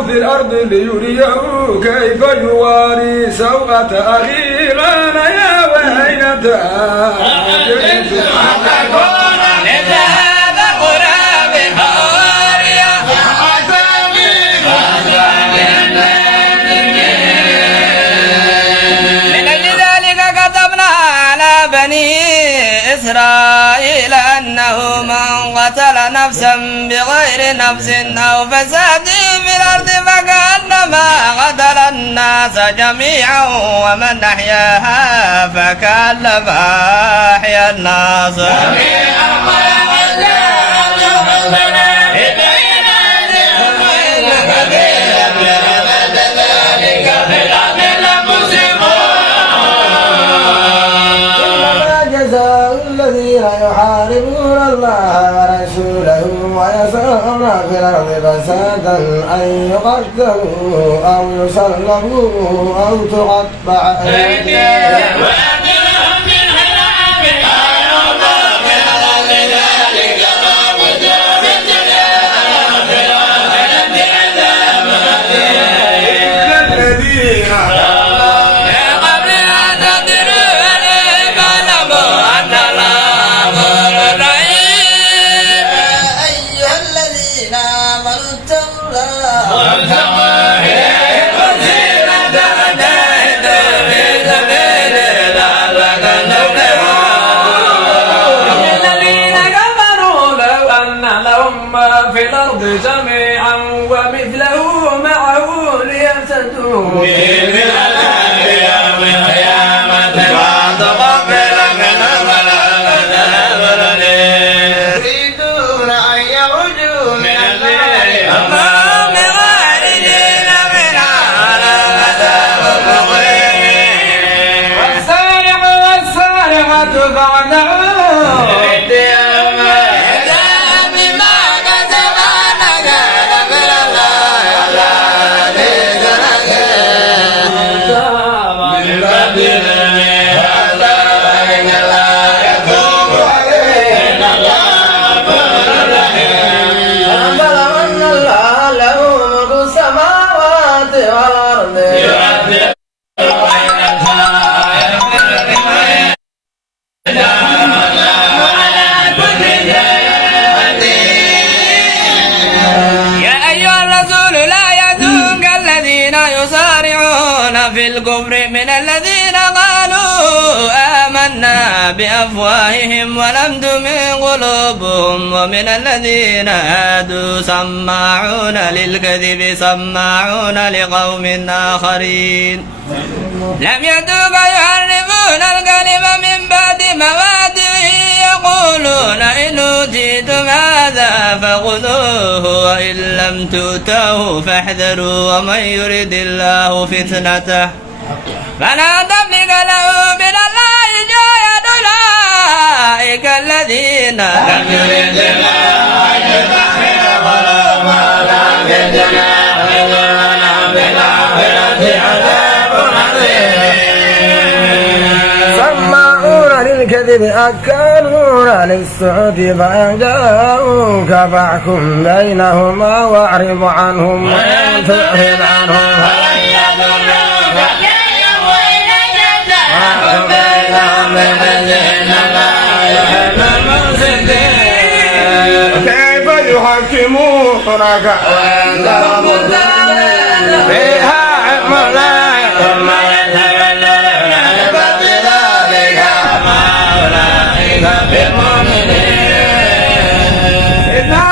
في الأرض ليريه كيف يواري سوءة أخيه قال يا ويلتى جئت أن أكون مثل هذا الغراب حواريا من أجل ذلك كتبنا على بني إسرائيل أنه من قتل نفسا بغير نفس أو فساد في الأرض فكأنما قتل الناس جميعا ومن أحياها فكأنما أحيا الناس جميعا الذين يحاربون الله ورسوله ويسعون في الأرض فسادا أن يقتلوا أو يصلبوا أو تقطع أيديهم في الأرض جميعا ومثله معه ليفتدوا من العذاب يوم القيامة وتقبل منهم العذاب يريدون أن يخرجوا من النار وما هم بخارجين منها والعذاب مقيم والسارق والسارقة فاقطعوا في الكفر من الذين قالوا آمنا بأفواههم ولم تؤمن قلوبهم ومن الذين هادوا سماعون للكذب سماعون لقوم آخرين لم يتوب يحرفون الكلم من بعد مواضعه يقولون إن أوتيتم هذا فخذوه وإن لم تؤتوه فاحذروا ومن يرد الله فتنته فلا تملك له من الله شيئا أولئك الذين لم يرد الله أن يطهر قلوبهم في الدنيا ويذوقون في الآخرة عذاب عظيم سماعون للكذب أكالون للسحت فإن جاءوك فاحكم بينهما واعرض عنهم وإن تعرض عنهم فلن يضروك واحكم بينهم بالذين لا يحب المفسدين كيف يحكمونك وعندهم الظالمون فيها علم لا ثم يتبدلون بذلك ما أولئك بالمؤمنين إنا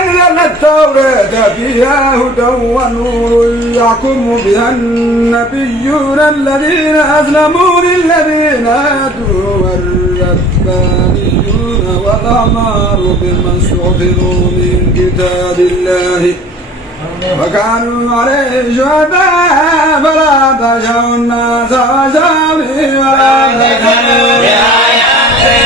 أنزلنا التوراة فيها هدى ونور يحكم بها النبيون الذين أسلموا للذين هادوا والربانيون والأحبار بما استحفظوا من كتاب الله وكانوا عليه شهداء فلا تخشوا الناس واخشوني ولا تشركوا بآياتي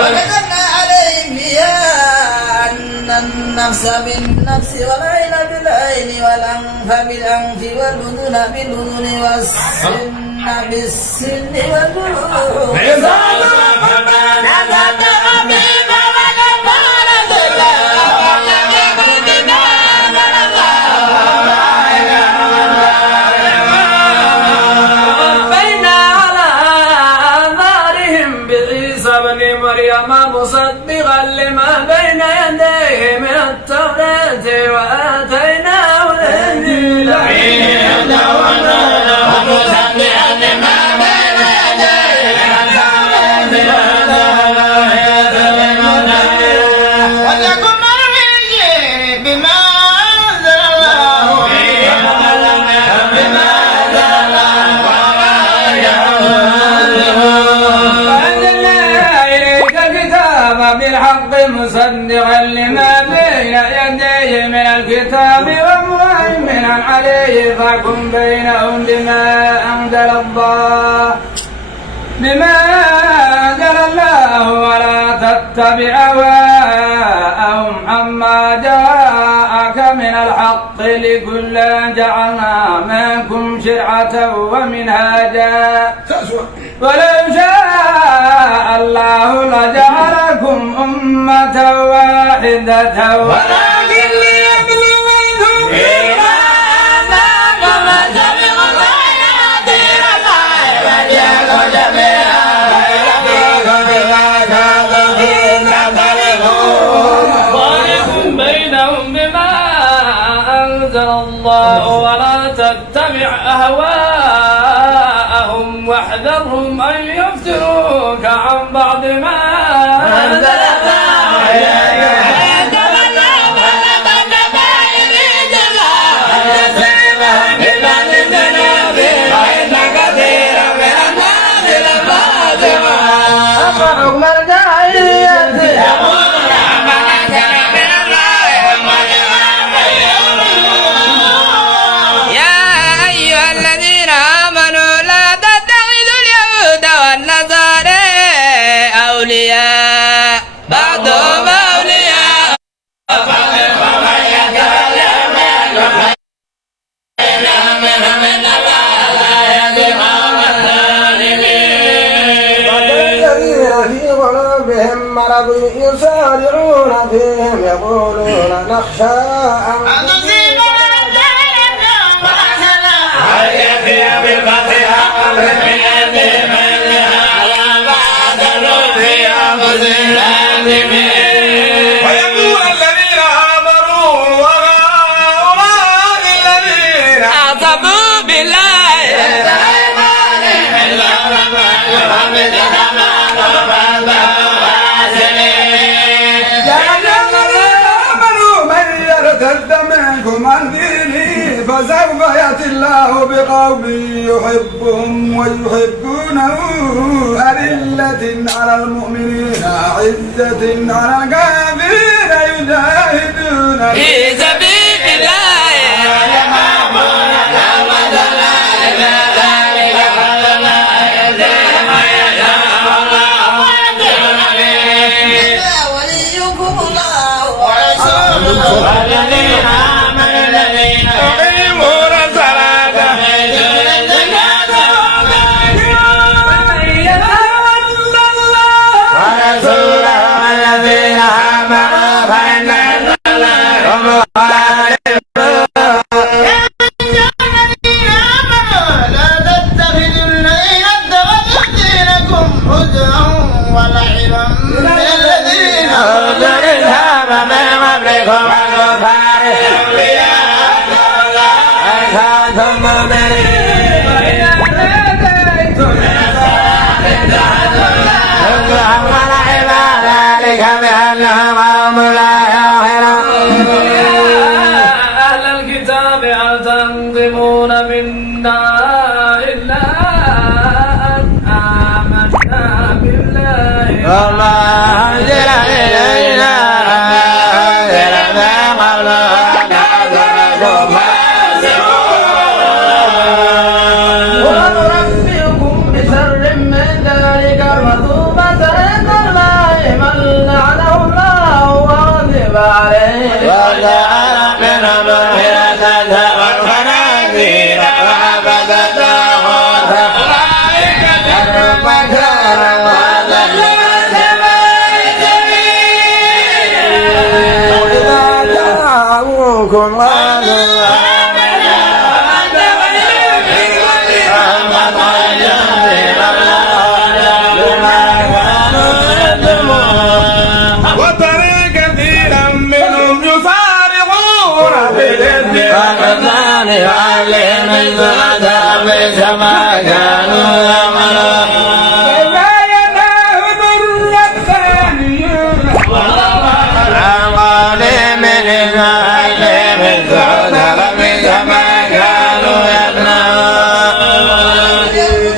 وكتبنا عليهم فيها أن النفس بالنفس والعين بالعين والأنف بالأنف والأذن بالأذن والسن بالسن والجروح مصدقا لما بين يديه من التوراة وآتيناه الإنجيل ومصدقا لما بين يديه من التوراة ولكم مرمي بما أنزل الله بالحق مصدقا لما بين يديه من الكتاب ومهيمنا عليه فاحكم بينهم بما أنزل الله ولا تتبع أهواءهم عما جاءك من الحق لكل جعلنا منكم شرعة ومنهاجا ولو شاء الله لجعلكم أمة واحدة ولكن ليبلوكم فيما آتاكم فاستبقوا الخيرات إلى الله وليكن جميعا واحكم بينهم بما أنزل الله ولا تتبع أهواءهم واحذرهم أن يفتنوك عن بعض ما أنزل الله إليك حكم الجاهلية يا أيها الذين آمنوا لا تتخذوا اليهود والنصارى أولياء بعضهم أولياء في قلوبهم مرض يسارعون فيهم يقولون نخشى أن تصيبنا ويقول الذين آمنوا وهؤلاء الذين اعتصموا بالله ارتد منكم عن دينه فسوف يأتي الله بقوم يحبهم ويحبونه أذلة على المؤمنين عزة على الكافرين يجاهدون في سبيل الله وليكم الله ورسوله والذين آمنوا الذين يقيمون الصلاة ويؤتون الزكاة ومن يتولى الله ورسوله والذين آمنوا فإن الله هم لا تتخذوا الذين اتخذوا دينكم هزوا ولعبا من الذين أوتوا الكتاب من قبلكم والكفار أولياء ثم من وإذا ناديتم ولعبا ذلك بأنهم قوم لا يعقلون أهل الكتاب هل تنقمون منا إلا أن آمنا بالله وما أنزل إلينا وأنزل من قبل وأنزلكم وننبئكم بشر من ذلك المثوبة عند الله من لعنه الله وغضب عليه وجعل منهم القردة والخنازير وعبد الطاغوت عليكم وترى كثيرا منهم يسارعون في الإثم وكان يعلم الزهد بسما كانوا يعملون لا ينام الربانيون عن من يعلم الزهد بسما كانوا يعملون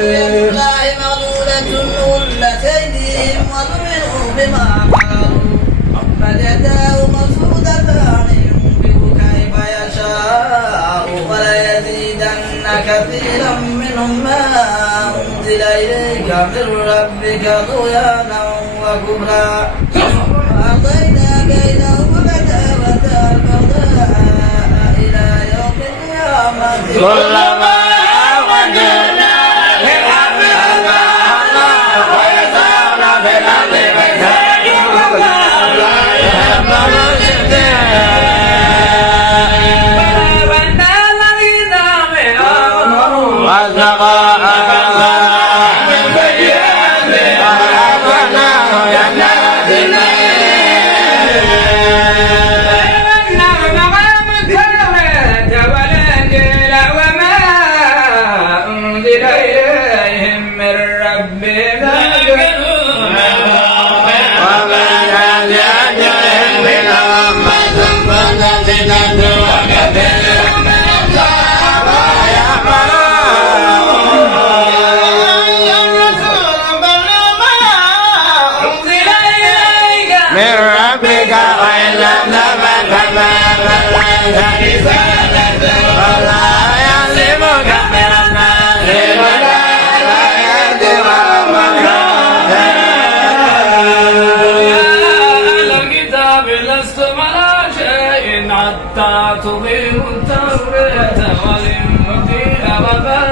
لله مغلولة غلت أيديهم وضمنوا بما قالوا بل يداه مبسوطتان ينفق كيف يشاء وليزيدن كثيرا منهم ما أنزل إليك من ربك طغيانا وكفرا وأعطينا بينهم كتابة القضاء إلى يوم القيامة كلما وجدنا للحق الله ويسعون في الأرض من ربك وإن لم تفعل فما بلغت رسالته والله يعصمك من الناس ولا يهدي أهل الكتاب لستم على شيء حتى تقيموا التوراة والإنجيل وما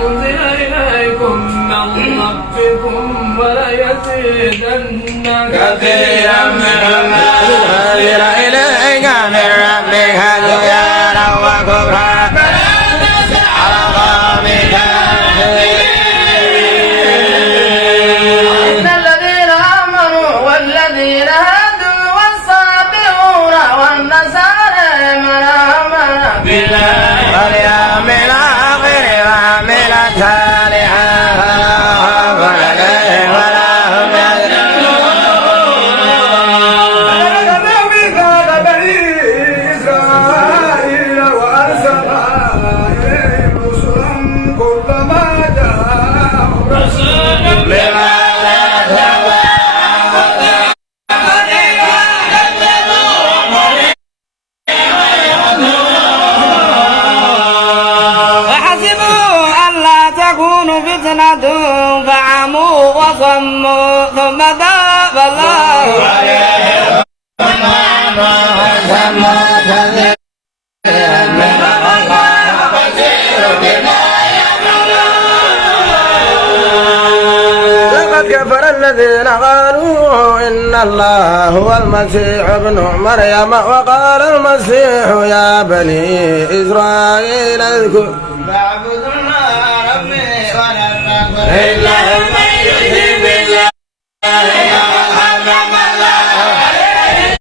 أنزل إليكم من ربكم وليزيدن كثيرا منهم ما أنزل إليك من ربك طغيانا وكفرا على قومك إن الذين آمنوا والذين هادوا والصابئون والنصارى من آمن بالله واليوم الآخر وعمل صالحا فلا خوف عليهم ولا هم يحزنون بلغنا ميثاق بني إسرائيل وأرسلنا إليهم رسلا كلما جاءهم رسول بما لا تهوى وحسبوا ألا تكون فتنة فعموا وصموا ثم تاب الله عليهم لقد كفر الذين قالوا إن الله هو المسيح ابن مريم وقال المسيح يا بني إسرائيل اذكروا فاعبدوا الله ربي ولا تعبدوا إنه من يشرك بالله حرم الله عليه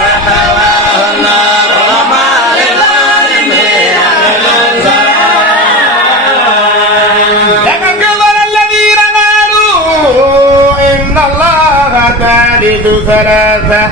ومأواه النار وما للظالمين من أنصار. لقد كفر الذين قالوا إن الله ثالث ثلاثة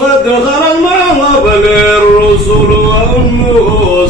قد خلت من قبل الرسل وأمه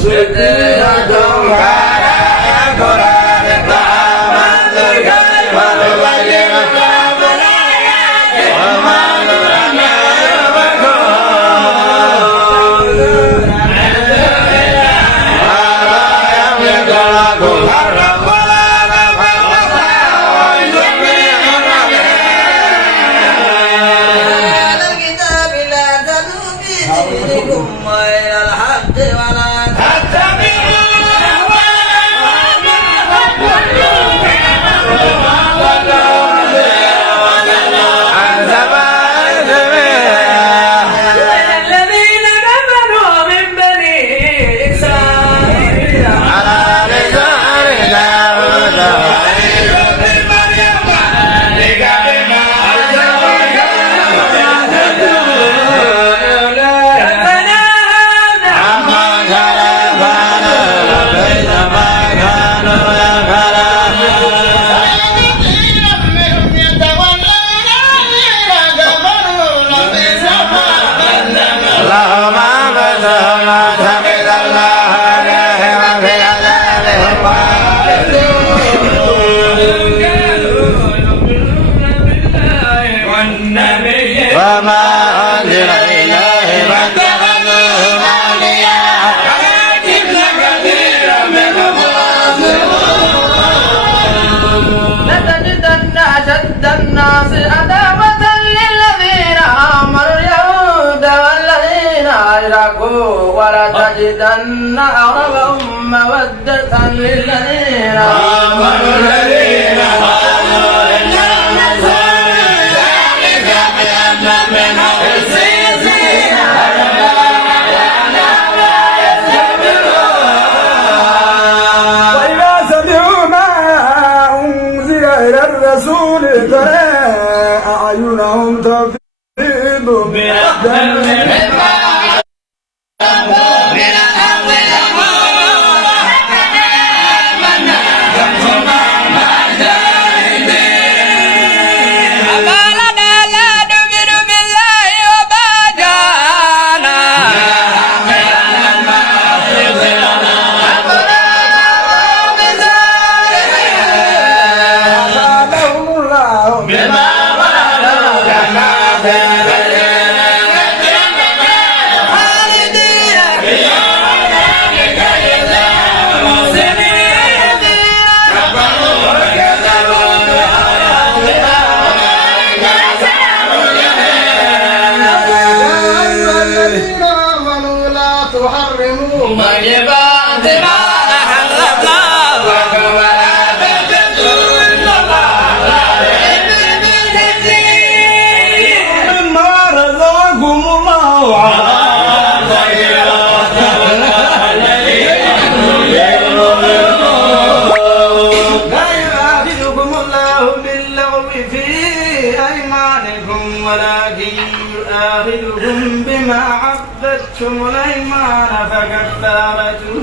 الناس عداوة للذين آمنوا اليهود والذين أشركوا ولتجدن أقربهم مودة للذين آمنوا الذين قالوا إنا نصارى ذلك بأن منهم قسيسين وإذا سمعوا ما أنزل إلى الرسول ترى أعينهم تفيض من الدم بما عبدتم الأيمان فكفارته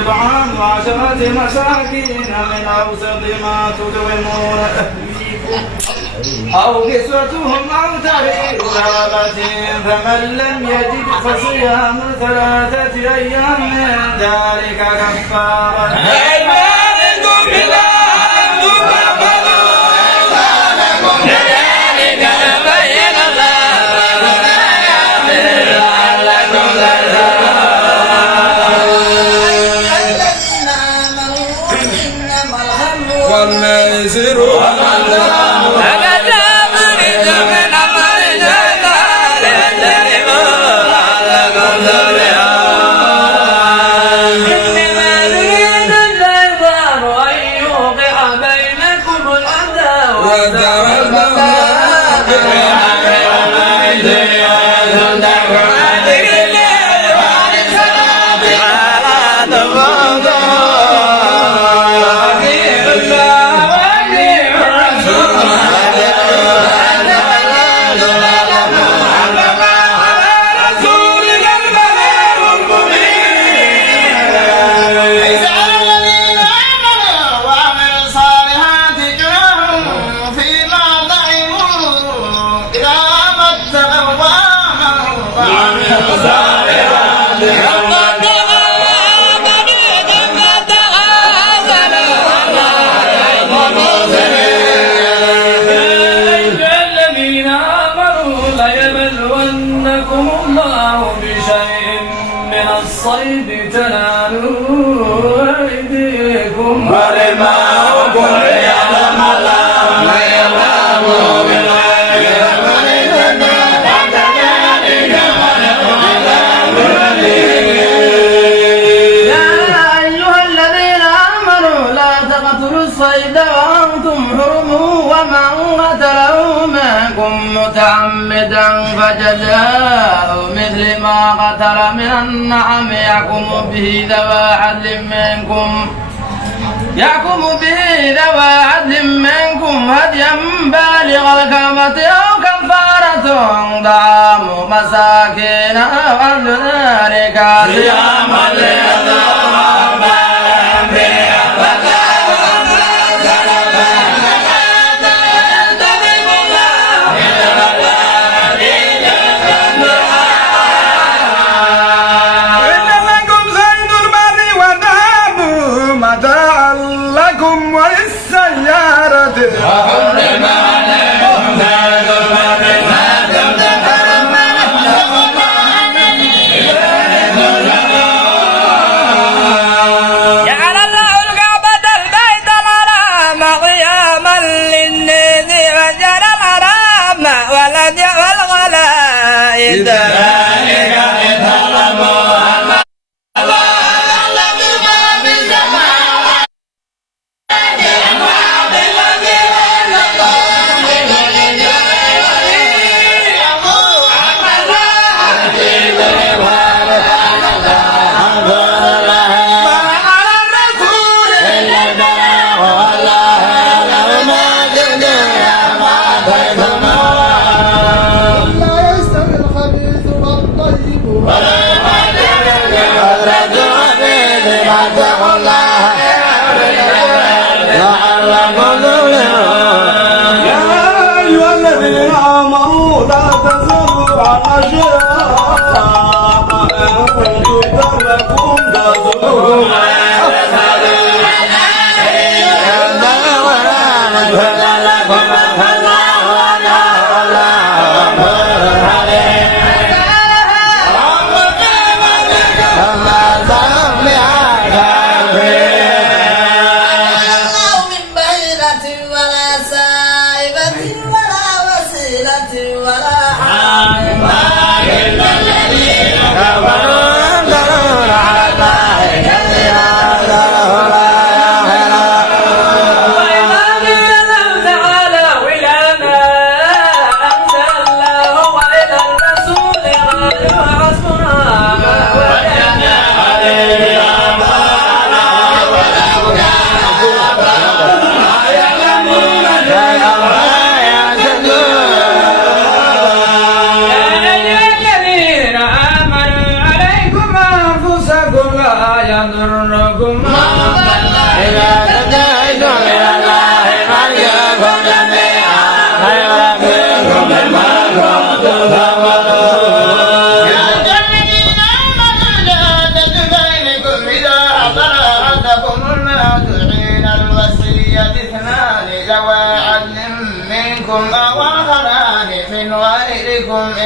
إطعام 10 مساكين من أوسط ما تطعمون أهليكم أو كسوتهم أو تحرير رقبة فمن لم يجد فصيام 3 أيام من ذلك كفارة والميسر الصيد تنالوا أيديكم ورماؤكم يعلم الله ما يرام بالغيب يا أيها الذين آمنوا لا تقتلوا الصيد وأنتم حرم ومن قتله منكم متعمدا فجزاء مثل ما قتل من النعم يحكم به ذوى عدل منكم هديا بالغ الكعبة أو كفارة طعام مساكين أو عدل ذلك صياما للناس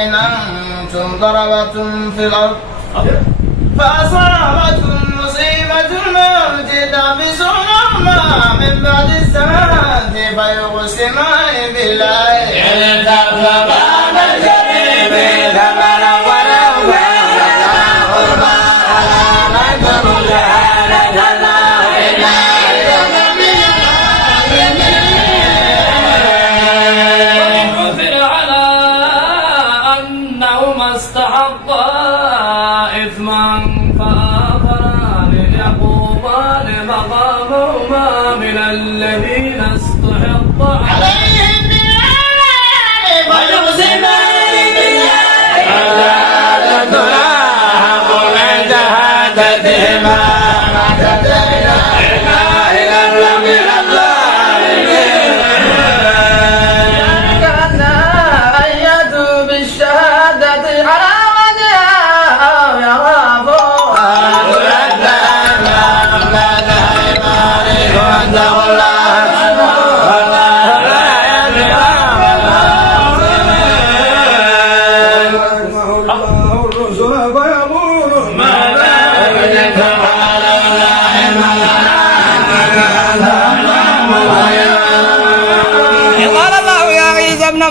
إن أنتم ضربتم في الأرض فأصابتكم مصيبة الموت تحبسونهما من بعد السماء فيقسمان بالله إن تكفران الكريم ثمنا ولو كان ذا قربى ألا نكتم شهادة الله الذين استحق عليهم بالله فيقسمان بالله شهادتنا حق من شهادتهما ما كتبنا إلا من الظالمين كأنها أن يأتوا بالشهادة على وجهها أو يخافوا أن ترد أيمان بعد أيمانهم واتقوا الله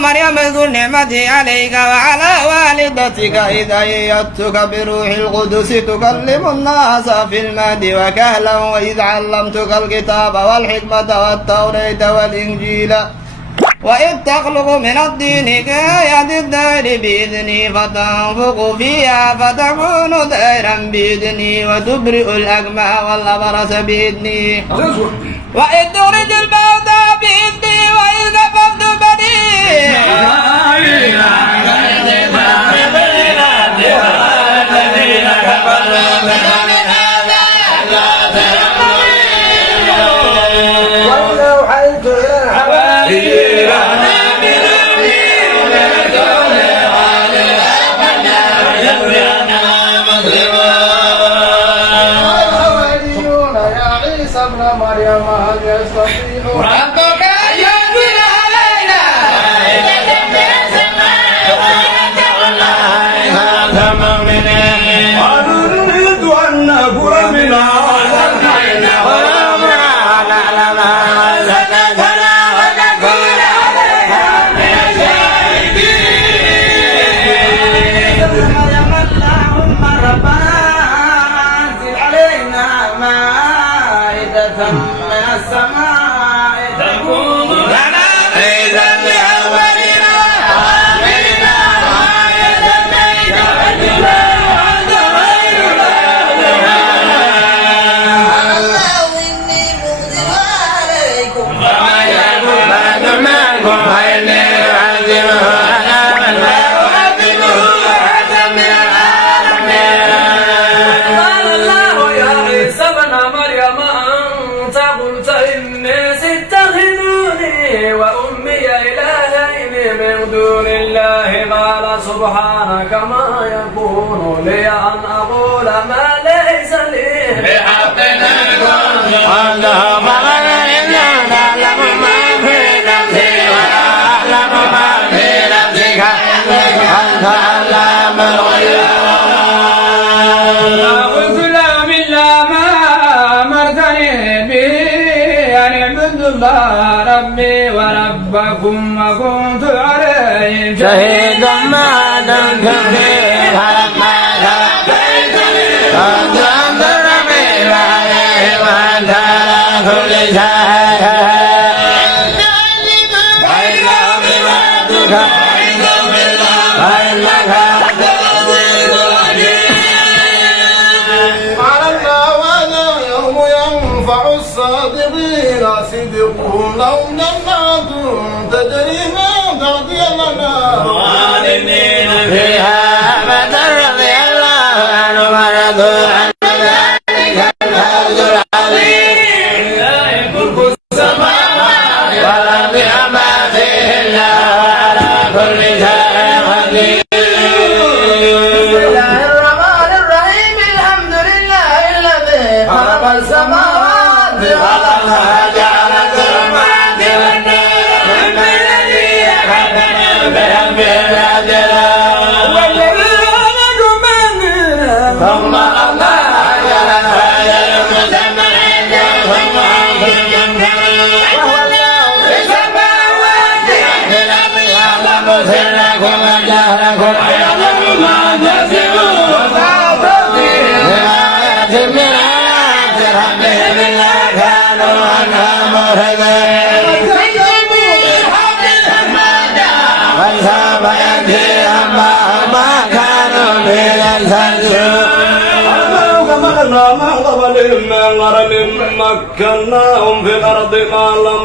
مريم اذكر نعمتي عليك وعلى والدتك إذ أيدتك بروح القدس تكلم الناس في المهد وكهلا وإذ علمتك الكتاب والحكمة والتوراة والإنجيل وإذ تخلق من الطين كآية الدهر بإذني فتنفق فيها فتكون دائرا بإذني وتبرئ الأكمى والأبرص بإذني وإذ تخرج الموتى بإذني وإذ نفخت بني الذين كفروا من وإذا أوحيت إلى الحواريين مريم هل يستطيع سبحانك ما يكون لي أن أقول ما ليس لي بحق نكون أنت فقد تعلم ما في نفسي ولا أعلم ما في نفسك أنت علام الغيوب قلت لهم إلا ما أمرتني به أن اعبدوا الله ربي وربكم وكنت عليهم شهيدا ما دمت فيه فلما توفيتني كنت أنت الرقيب عليهم وأنت على كل شيء فإنهم عبادك فإنك أنت العزيز الحكيم على الله هذا يوم ينفع الصادقين صدقهم لهم جنات تجري من تحتها الأنهار خالدين فيها أبدا رضي الله عنه ورضوا عنه ذلك الفوز العظيم لا ملك السماوات والأرض وما فيهن وعلى كل شيء قدير بسم الله الرحمن الرحيم الحمد لله الذي خلق السماوات والأرض جعل الظلمات والنور ثم الذي يخلق بالأجل والذي خلق من ثم أما أجل أجل مسمى عنده ثم أنتم تمترون وهو الله في السماوات وفي الأرض يعلم سركم وجهركم ويعلم ما تكسبون بآيات من آيات ربهم إلا كانوا عنها معرضين فسوف يأتيهم ما كانوا به يستهزئون كما أغضب من غرم مكناهم في الأرض ما لم